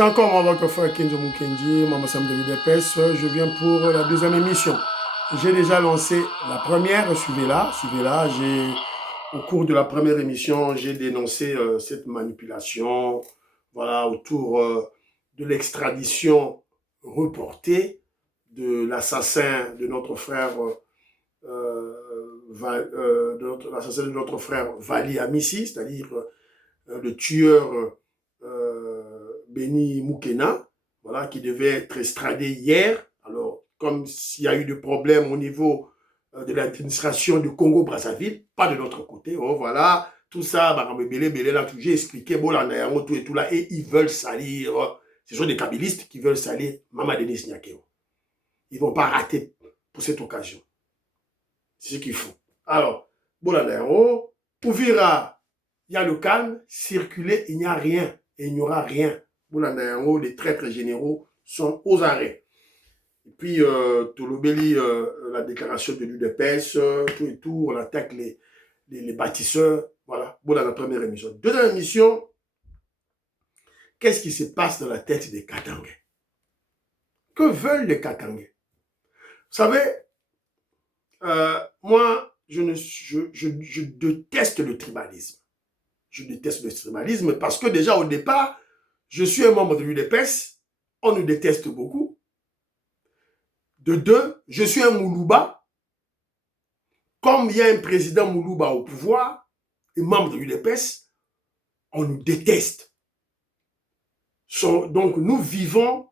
C'est encore moi, votre frère Kenzo Mukendi, Maman Sam de l'UDPS. Je viens pour la deuxième émission. J'ai déjà lancé la première, suivez-la. Au cours de la première émission, j'ai dénoncé cette manipulation, voilà, autour de l'extradition reportée de l'assassin de notre frère, l'assassin de notre frère Vali Amissi, c'est-à-dire le tueur Béni Moukena, voilà, qui devait être extradé hier. Alors, comme s'il y a eu des problèmes au niveau de l'administration du Congo-Brazzaville, pas de notre côté, oh voilà, tout ça, là, j'ai expliqué, bon, là, tout et tout là, et ils veulent salir, ce sont des kabylistes qui veulent salir Mama Denis Nyakeo. Ils ne vont pas rater pour cette occasion. C'est ce qu'ils font. Alors, bon, là, Ouvira, il y a le calme, circuler, il n'y a rien, et il n'y aura rien. Les traîtres généraux sont aux arrêts. Et puis, Tolobeli, la déclaration de l'UDPS, tout et tout, on attaque les bâtisseurs. Voilà, voilà la première émission. Deuxième émission, qu'est-ce qui se passe dans la tête des Katangais? Que veulent les Katangais? Vous savez, moi, je déteste le tribalisme. Je déteste le tribalisme parce que déjà au départ, je suis un membre de l'UDPS, on nous déteste beaucoup. De deux, je suis un Moulouba. Comme il y a un président Moulouba au pouvoir, et membre de l'UDPS, on nous déteste. Donc nous vivons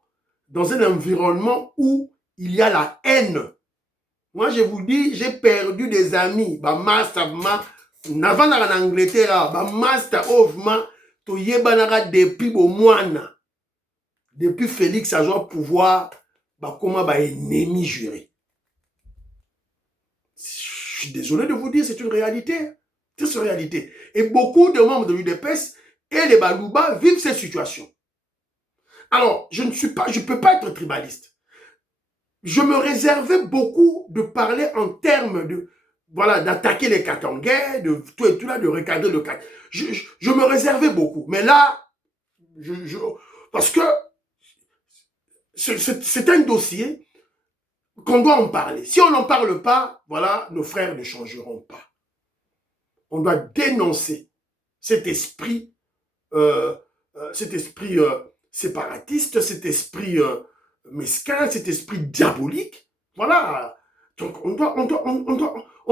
dans un environnement où il y a la haine. Moi je vous dis, j'ai perdu des amis. Navana en Angleterre, master ovma, to yebanara depuis Bomouana. Depuis Félix a joué pouvoir, comment ennemi juré. Je suis désolé de vous dire, c'est une réalité. C'est une réalité. Et beaucoup de membres de l'UDPS et les Balouba vivent cette situation. Alors, je ne peux pas être tribaliste. Je me réservais beaucoup de parler en termes de, voilà, d'attaquer les Katangais, de tout et tout là, de recadrer le Katangais. Je me réservais beaucoup. Mais là, parce que c'est un dossier qu'on doit en parler. Si on n'en parle pas, voilà, nos frères ne changeront pas. On doit dénoncer cet esprit séparatiste, cet esprit mesquin, cet esprit diabolique. Voilà. Donc, on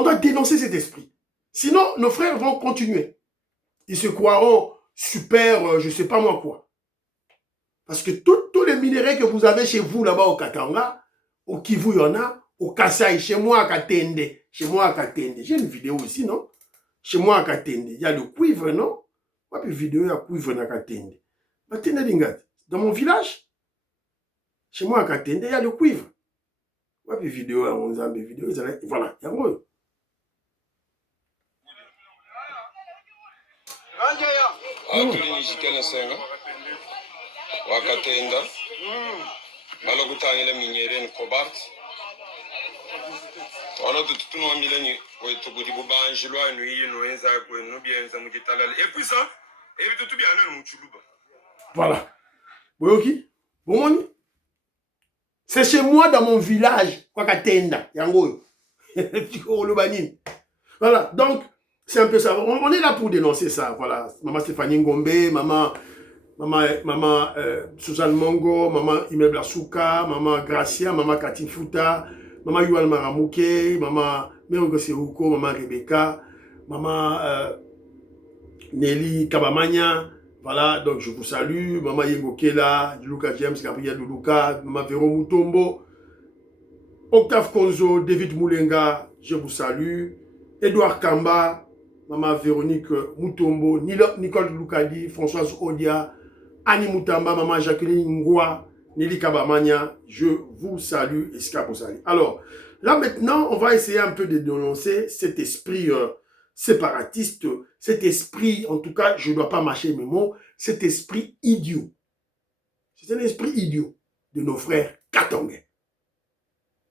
doit dénoncer cet esprit. Sinon, nos frères vont continuer. Ils se croiront super, je ne sais pas moi quoi. Parce que tous les minéraux que vous avez chez vous là-bas au Katanga, au Kivu, il y en a, au Kassai, chez moi à Katende. Chez moi à Katende. J'ai une vidéo ici, non? Chez moi à Katende. Il y a le cuivre, non? Moi, puis vidéo, il y a le cuivre à Katende. Dans mon village, chez moi à Katende, il y a le cuivre. Moi, puis vidéo, on a des vidéos, voilà, il y a moi. Wakatenda balokutangile minyereni cobalt wala tutuno mileni wetugudi bubanji lwanu yino enza kwenu bienza mukitalala et puis ça et tout bien na muchuluba. Voilà. Boyoki bomoni, c'est chez moi dans mon village Wakatenda yango. Voilà, donc c'est un peu ça. On est là pour dénoncer ça. Voilà, maman Stéphanie Ngombe, maman Suzanne Mongo, maman Immeuble Asuka, maman Gracia, maman Katifuta, maman Yual Maramouke, maman Merogo Seruko, maman Rebecca, maman Nelly Kabamania. Voilà, donc je vous salue. Maman Yengo Kela, Luca James, Gabriel Luca, maman Véro Moutombo, Octave Konzo, David Moulenga, je vous salue. Edouard Kamba, maman Véronique Moutombo, Nicole Loukadi, Françoise Odia, Annie Moutamba, maman Jacqueline Ngoua, Nelly Kabamania, je vous salue, Escaposali. Alors, là maintenant, on va essayer un peu de dénoncer cet esprit séparatiste, cet esprit, en tout cas, je ne dois pas mâcher mes mots, cet esprit idiot. C'est un esprit idiot de nos frères Katangais.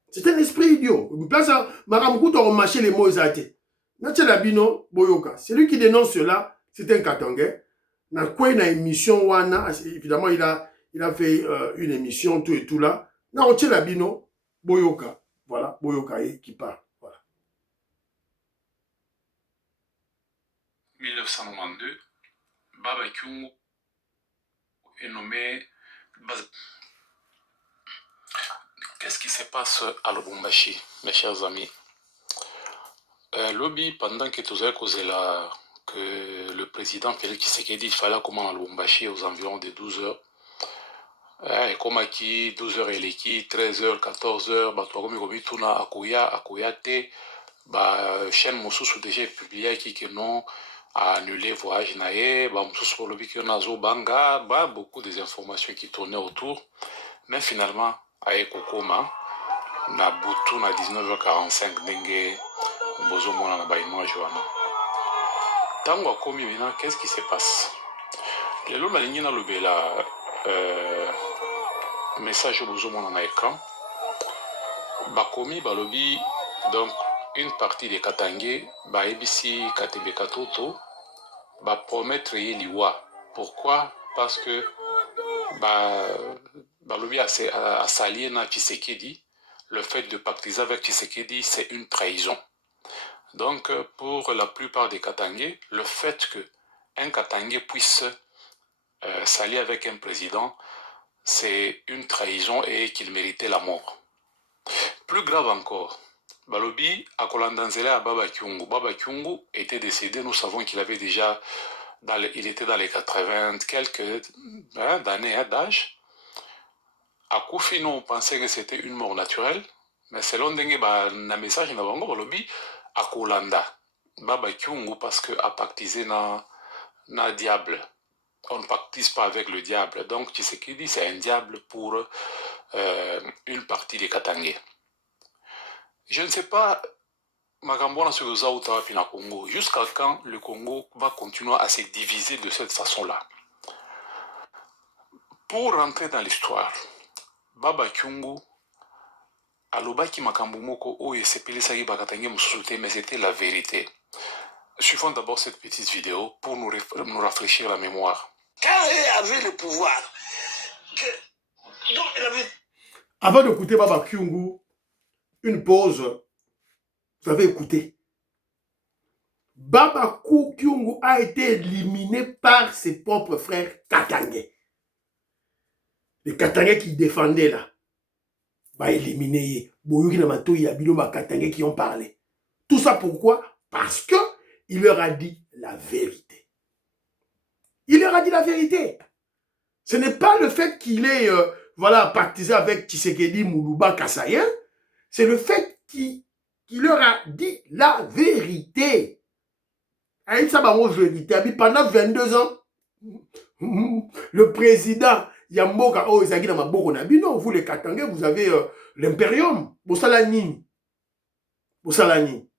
C'est un esprit idiot. Maramoukou a mâché les mots exaltés. Celui qui dénonce cela, c'est un Katangais. Dans quoi il a une émission, évidemment, il a il a fait une émission, tout et tout là. Non, on tient la bino, Boyoka. Voilà, Boyoka qui parle. Voilà. 1992, Baba Kyungu est nommé. Qu'est-ce qui se passe à Lubumbashi, mes chers amis? Lobby, pendant que tout là, que le président Félix Tshisekedi fallait comment à Lubumbashi aux environs de 12 heures. Et comme qui 12 heures et l'équipe, 13 heures, 14 heures, bah toi comme tout na akuya te, bah chaîne Moussousou déjà publié qui que non a annulé voyage naé, bah Moussousou lobby qui nazo banga, bah beaucoup des informations qui tournaient autour, mais finalement aye kokoma na butu na 19h45 ndenge bozo mona na baïmo joana. Tango akomi maintenant, qu'est-ce qui se passe? Les lots na ligne na lobela message au bozo mona na écran. Bakomi balobi donc une partie des Katangé ba ABC Katebe Katoto ba promettre liwa. Pourquoi? Parce que balobi a salié na Tshisekedi. Le fait de pactiser avec Tshisekedi, c'est une trahison. Donc, pour la plupart des Katangé, le fait qu'un Katangé puisse s'allier avec un président, c'est une trahison et qu'il méritait la mort. Plus grave encore, Balobi a Kolandanzele à Baba Kyungu. Baba Kyungu était décédé, nous savons qu'il avait déjà, il était dans les 80 quelques années d'âge. À Koufino, on pensait que c'était une mort naturelle, mais selon Dengue, na message na bango Balobi à Kolanda. Baba Kyungu parce que a pactisé na diable. On ne pactise pas avec le diable. Donc, Tshisekedi, c'est un diable pour une partie des Katangé. Je ne sais pas, Congo, jusqu'à quand le Congo va continuer à se diviser de cette façon-là. Pour rentrer dans l'histoire, Baba Kyungu, alobaki makambo moko oyo esepelisaki bakatange mosusu te, mais c'était la vérité. Suivons d'abord cette petite vidéo pour nous rafraîchir la mémoire. Quand il avait le pouvoir, donc il avait... Avant d'écouter Baba Kyungu, une pause, vous avez écouté. Baba Kyungu a été éliminé par ses propres frères Katangé. Les Katangé qui défendaient là, bah éliminé. Boyoki na mato yabilo ba Katangé qui ont parlé. Tout ça pourquoi? Parce que il leur a dit la vérité. Il leur a dit la vérité. Ce n'est pas le fait qu'il ait voilà, pactisé avec Tshisekedi, Moulouba, Kassayen. C'est le fait qu'il leur a dit la vérité. Pendant 22 ans, le président Yamboka Oezagi na maboko na bino, vous les Katangé, vous avez l'impérium. Bosalani. Bosalani.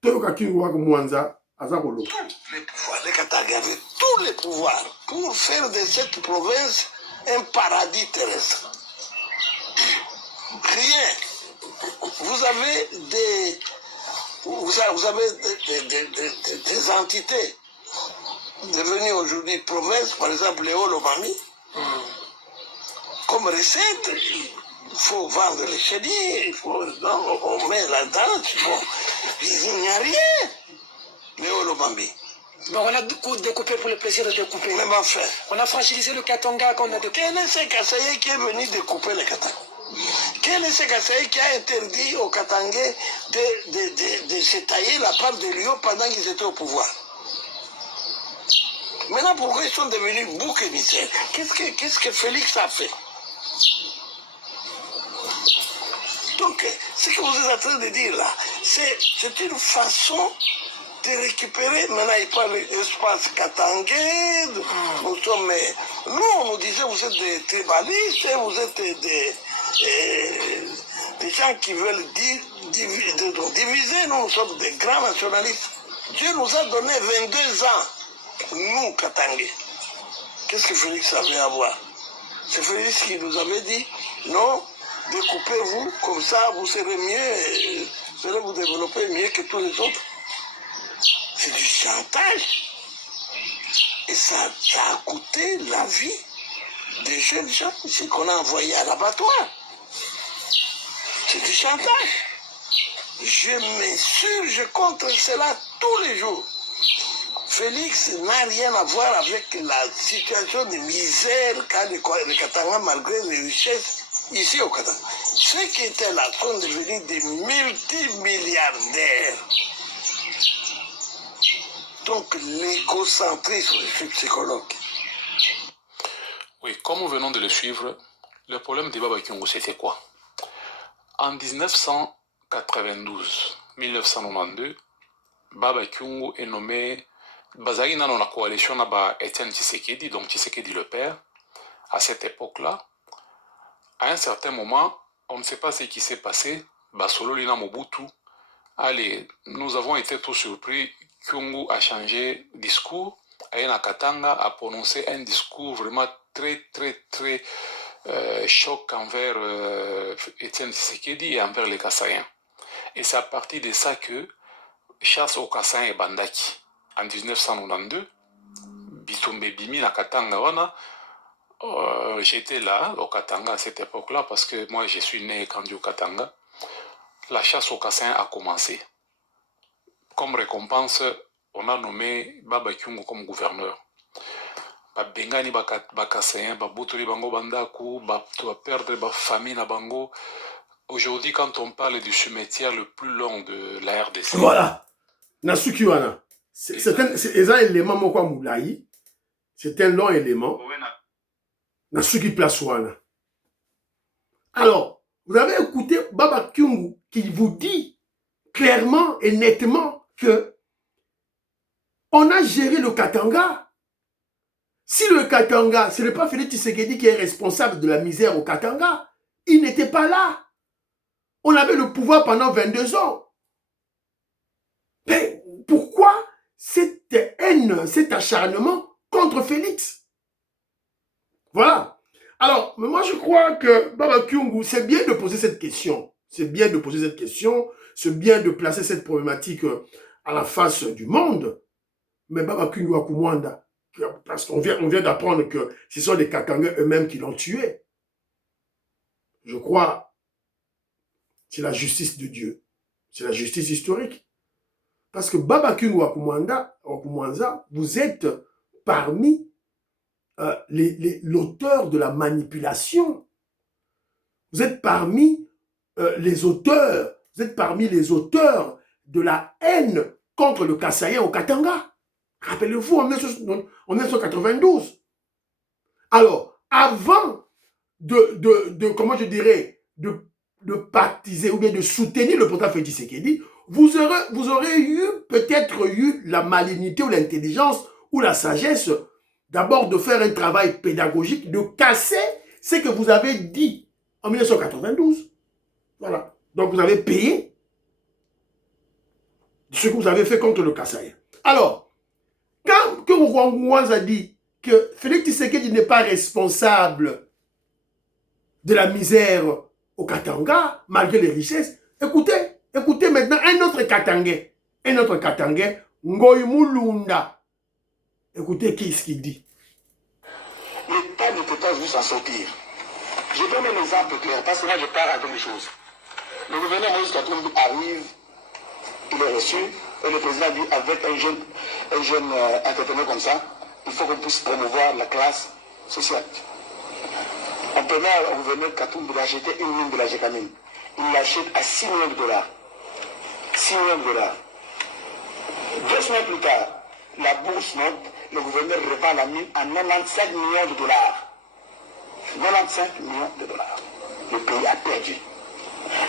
Toyoka Kingoua Mwanza, Azakolo. Les pouvoirs, les Katangé avaient tous les pouvoirs pour faire de cette province un paradis terrestre. Rien. Vous avez des entités devenues aujourd'hui provinces, par exemple les Olomami. Comme recette, il faut vendre les chélis, on met là-dedans, il n'y a rien. Les Olomami. Bon, on a découpé pour le plaisir de découper. Même enfin. On a fragilisé le Katanga qu'on a découpé. Quel est ce Kassaye qui est venu découper les Katanga? Quel est ce Kassaye qui a interdit aux Katangais de se tailler la part de Lyon pendant qu'ils étaient au pouvoir? Maintenant, pourquoi ils sont devenus boucs émissaires? Qu'est-ce que Félix a fait? Donc, ce que vous êtes en train de dire là, c'est une façon de récupérer. Maintenant, il parle de l'espace Katangé. Nous, on nous disait, vous êtes des tribalistes, vous êtes des gens qui veulent diviser. Nous sommes des grands nationalistes. Dieu nous a donné 22 ans, nous, Katangé. Qu'est-ce que Félix avait à voir? C'est Félix qui nous avait dit, non, découpez-vous, comme ça vous serez mieux, vous allez vous développer mieux que tous les autres. C'est du chantage. Et ça a coûté la vie des jeunes gens ici qu'on a envoyés à l'abattoir. C'est du chantage. Je m'insurge contre cela tous les jours. Félix n'a rien à voir avec la situation de misère qu'a le Katanga malgré les richesses ici au Katanga. Ceux qui étaient là sont devenus des multimilliardaires. Donc l'égocentrisme, je suis psychologue. Oui, comme nous venons de le suivre, le problème de Baba Kyungu, c'était quoi? En 1992, Baba Kyungu est nommé Bazali dans la coalition de Etienne Tshisekedi, donc Tshisekedi le père, à cette époque-là. À un certain moment, on ne sait pas ce qui s'est passé, Basolo Lina Mobutu. Allez, nous avons été tous surpris, Kyungu a changé discours, Aina Katanga a prononcé un discours vraiment très choc envers Etienne Tshisekedi et envers les Kassaïens. Et c'est à partir de ça que chasse aux Kassaïens et Bandaki. En 1992, Bitombe Bimi na Katanga wana, j'étais là au Katanga à cette époque-là parce que moi je suis né et grandi au Katanga. La chasse aux Kassaïens a commencé. Comme récompense, on a nommé Baba Kyungu comme gouverneur. Bengani Bakassaïen, Babutoli Bango Bandaku, perdre ba famille na Bango. Aujourd'hui, quand on parle du cimetière le plus long de la RDC. Voilà. Nasukiwana. C'est un élément moko moulaï. C'est un long élément. Nasuki Plaswana. Alors, vous avez écouté Baba Kyungu qui vous dit clairement et nettement que on a géré le Katanga. Si le Katanga, ce n'est pas Félix Tshisekedi qui est responsable de la misère au Katanga, il n'était pas là. On avait le pouvoir pendant 22 ans. Mais pourquoi cette haine, cet acharnement contre Félix? Voilà. Alors, mais moi je crois que Baba Kyungu, c'est bien de poser cette question. C'est bien de poser cette question. C'est bien de placer cette problématique à la face du monde. Mais Baba Kyungu Akumwanda, parce qu'on vient d'apprendre que ce sont les Katangais eux-mêmes qui l'ont tué. Je crois c'est la justice de Dieu. C'est la justice historique. Parce que Baba Kyungu Akumwanda, vous êtes parmi l'auteur de la manipulation. Vous êtes parmi les auteurs. Vous êtes parmi les auteurs de la haine contre le Kassaïen au Katanga. Rappelez-vous, en 1992. Alors, avant comment je dirais, de partiser ou bien de soutenir le président Félix Tshisekedi, vous aurez peut-être eu la malignité ou l'intelligence ou la sagesse d'abord de faire un travail pédagogique, de casser ce que vous avez dit en 1992. Voilà. Donc vous avez payé ce que vous avez fait contre le Kassaïen. Alors, quand Kourouangouaz a dit que Félix Tshisekedi n'est pas responsable de la misère au Katanga, malgré les richesses, écoutez maintenant un autre Katangais, Ngoy Mulunda. Écoutez qui est-ce qu'il dit. L'État ne peut pas juste s'en sortir. Je donne un exemple clair, parce que là je parle à deux choses. Le gouverneur Moïse Katumbi arrive, il est reçu, et le président dit avec un jeune entrepreneur comme ça, il faut qu'on puisse promouvoir la classe sociale. On permet au gouverneur Katumbi d'acheter une mine de la Gécamine. Il l'achète à 6 millions de dollars. 6 millions de dollars. 2 semaines plus tard, la bourse monte, le gouverneur revend la mine à 95 millions de dollars. 95 millions de dollars. Le pays a perdu.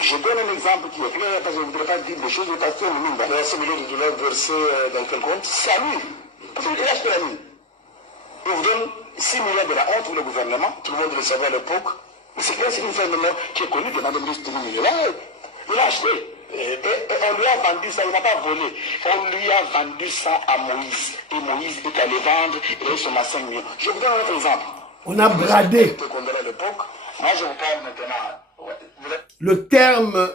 Je donne un exemple qui est clair, parce que je ne voudrais pas dire des choses, mais parce que le mine, 5 millions de dollars versés dans quel compte? C'est à lui. Parce qu'il a acheté la mine. Il vous donne 6 millions de la honte pour le gouvernement, tout le monde le savait à l'époque. Mais c'est clair, c'est une femme qui est connue pendant 2010 millions. Il a acheté. Et on lui a vendu ça, il n'a pas volé. On lui a vendu ça à Moïse. Et Moïse est allé vendre, il a eu son 5 millions. Je vous donne un autre exemple. On a bradé. Moi, je vous parle maintenant. Le terme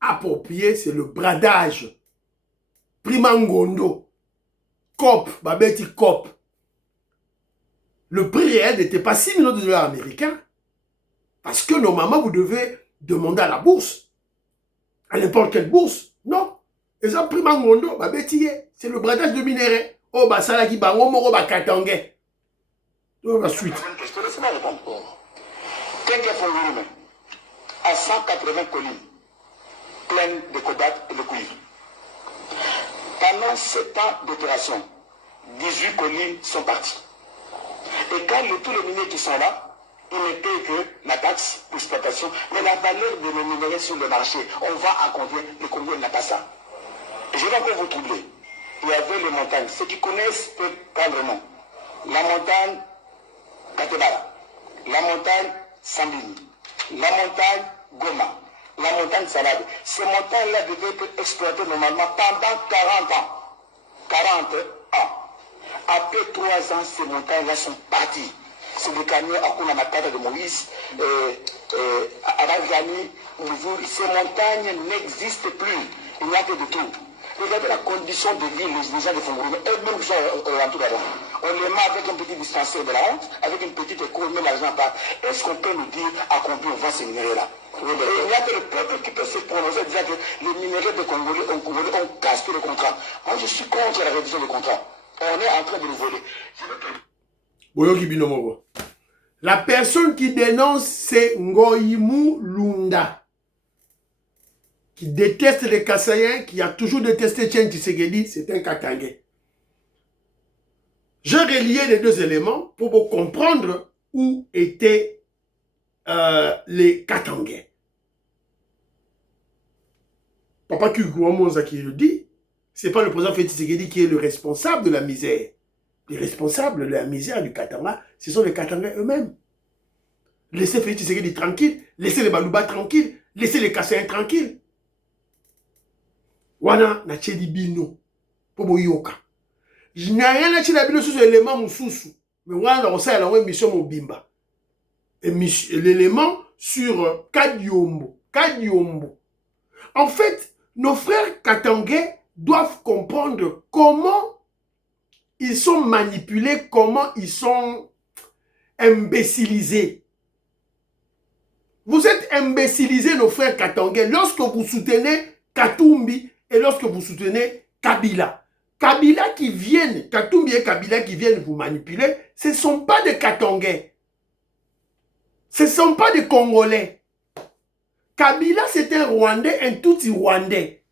approprié, c'est le bradage. Primangondo. Cop, babeti cop. le prix réel n'était pas 6 millions de dollars américains. Parce que normalement, vous devez demander à la bourse. À n'importe quelle bourse. Non. Et ça, prix mangondo, bah, c'est le bradage de minéraux. Oh, bah, ça, là, qui va, on m'a katangé. Donc, la suite. Laissez-moi répondre. Tenke Fongorume, à 180 collines, pleines de cobalt et de cuivre. Pendant 7 ans d'opération, 18 collines sont parties. Et quand tous les miniers qui sont là, ils ne payent que la taxe d'exploitation, mais la valeur de nos minéraux sur le marché, on va à combien? Le Congo n'a pas ça. Et je vais encore vous troubler. Il y avait les montagnes. Ceux qui connaissent peuvent prendre nom. La montagne Katebara, la montagne Sambini, la montagne Goma, la montagne Salade. Ces montagnes-là devaient être exploitées normalement pendant 40 ans. 40 ans. Après 3 ans, ces montagnes-là sont parties. C'est le camion Akuna Matata de Moïse, Aragani, ces montagnes n'existent plus. Il n'y a que de tout. Regardez la condition de vie, les gens de Fongorume, eux-mêmes sont alentours là-bas. On les met avec un petit dispensaire de la honte, avec une petite école, mais l'argent part. Est-ce qu'on peut nous dire à combien on vend ces minéraux-là? Il n'y a que le peuple qui peut se prononcer, dire que les minéraux de Congolais ont cassé le contrat. Moi, je suis contre la révision du contrat. On est en train de nous voler. La personne qui dénonce, c'est Ngoyimu Lunda, qui déteste les Kassaïens, qui a toujours détesté Tien Tshisekedi, c'est un Katangais. Je reliais les deux éléments pour vous comprendre où étaient les Katangais. Papa Kugouamonza qui le dit, c'est pas le président Félix Tshisekedi qui est le responsable de la misère. Les responsables de la misère du Katanga, ce sont les Katangais eux-mêmes. Laissez Félix Tshisekedi tranquille, laissez les Balouba tranquilles, laissez les Kassaïens tranquilles. Wana na chedi bino pobo yoka. Je n'ai rien à chedi bino sur l'élément moussoussou. Mais wana on sait la émission mobimba. L'élément sur Kadiombo. Kadiombo. En fait, nos frères katangais doivent comprendre comment ils sont manipulés, comment ils sont imbécilisés. Vous êtes imbécilisés, nos frères katangais, lorsque vous soutenez Katumbi et lorsque vous soutenez Kabila. Kabila qui viennent, Katumbi et Kabila qui viennent vous manipuler, ce ne sont pas des Katangais. Ce ne sont pas des Congolais. Kabila, c'est un Rwandais, un Tutsi Rwandais,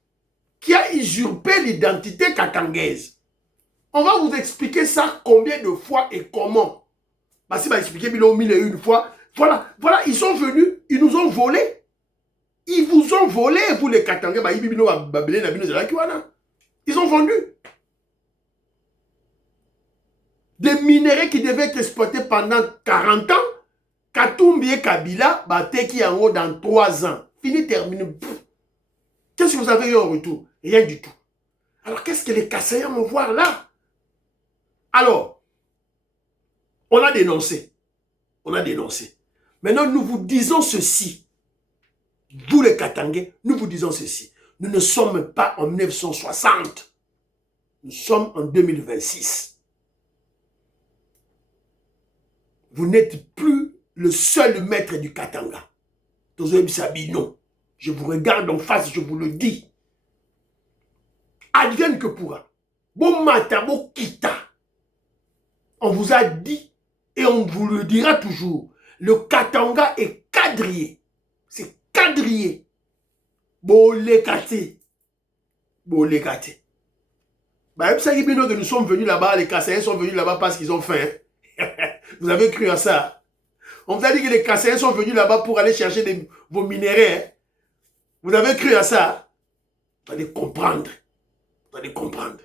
qui a usurpé l'identité katangaise. On va vous expliquer ça combien de fois et comment. Bah, si vous expliquer 1001 fois, voilà, ils sont venus, ils nous ont volé. Ils vous ont volé, vous les Katangais, ils ont vendu. Des minéraux qui devaient être exploités pendant 40 ans, Katumbi et Kabila, Teki en haut dans 3 ans. Fini, terminé. Qu'est-ce que vous avez eu en retour? Rien du tout. Alors, qu'est-ce que les Kassaïens vont voir là? Alors, on a dénoncé. On a dénoncé. Maintenant, nous vous disons ceci. Vous les Katangais, nous vous disons ceci. Nous ne sommes pas en 1960. Nous sommes en 2026. Vous n'êtes plus le seul maître du Katanga. Non. Je vous regarde en face, je vous le dis. Advienne que pourra. Bon matin, bon kita. On vous a dit et on vous le dira toujours. Le Katanga est quadrillé. C'est quadrillé. Bolekate. Bolekate. Bah, que nous sommes venus là-bas, les Kassaïens sont venus là-bas parce qu'ils ont faim. Vous avez cru à ça? On vous a dit que les Kassaïens sont venus là-bas pour aller chercher vos minéraux. Vous avez cru à ça? Vous allez comprendre. Vous allez comprendre.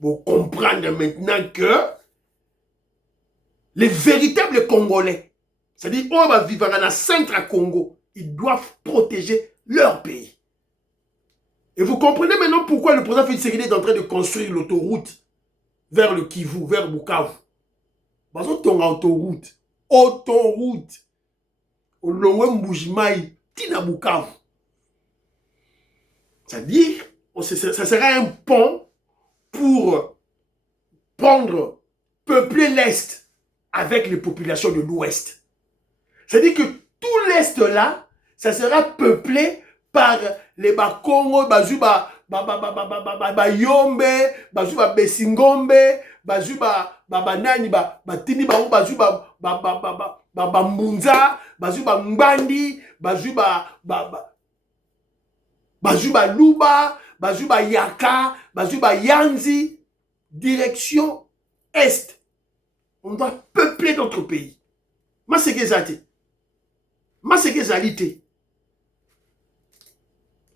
Vous comprenez maintenant que les véritables Congolais, c'est-à-dire, on va vivre dans le centre Congo, ils doivent protéger leur pays. Et vous comprenez maintenant pourquoi le président Félix Tshisekedi est en train de construire l'autoroute vers le Kivu, vers Bukavu. Parce que ton autoroute, au Longwe Mbujimai, Tina Bukavu. C'est-à-dire, ça sera un pont pour prendre peupler l'Est avec les populations de l'Ouest. C'est-à-dire que tout l'Est là, ça sera peuplé par les Bakongo, Bazuba, Yombe, Bazuba Besingombe, Bazuba Nani, Batini, Bazuba Mbunza, Bazuba Mbandi, Bazuba Luba, Bazuba Yaka, Bazuba Yanzi, direction Est. On doit peupler notre pays. Moi, c'est que ça. Moi, c'est que ça.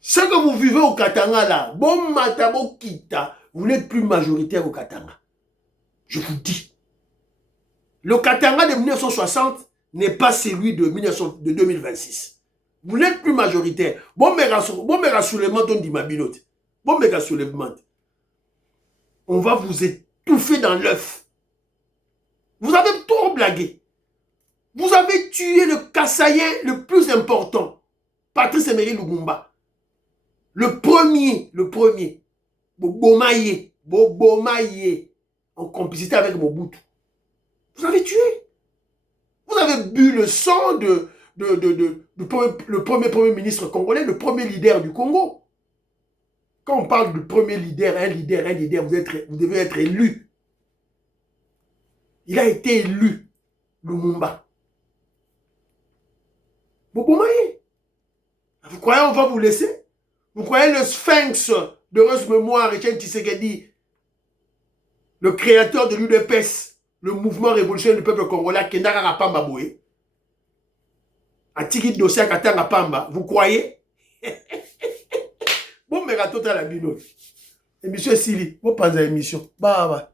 Ce que vous vivez au Katanga là, bon matabo kita, vous n'êtes plus majoritaire au Katanga. Je vous dis. Le Katanga de 1960 n'est pas celui de 2026. Vous n'êtes plus majoritaire. Bon, mais soulèvement, on dit ma binote. Bon, mais soulèvement. On va vous étouffer dans l'œuf. Vous avez trop blagué. Vous avez tué le Kassaïen le plus important, Patrice Emery Lumumba. Le premier, Bobomaye, en complicité avec Mobutu. Vous avez tué. Vous avez bu le sang le premier ministre congolais, le premier leader du Congo. Quand on parle de premier leader, un leader, vous devez être élu. Il a été élu, Lumumba. Bobomaye. Vous croyez on va vous laisser? Vous croyez le sphinx d'heureuse mémoire, Etienne Tshisekedi, le créateur de l'UDPS, le mouvement révolutionnaire du peuple congolais, Kendara Rapamba Boué, a tiré de dossier à Katanga Pamba, vous croyez? Bon, mais à la binote. Émission Sili, vous pas à l'émission. Bah.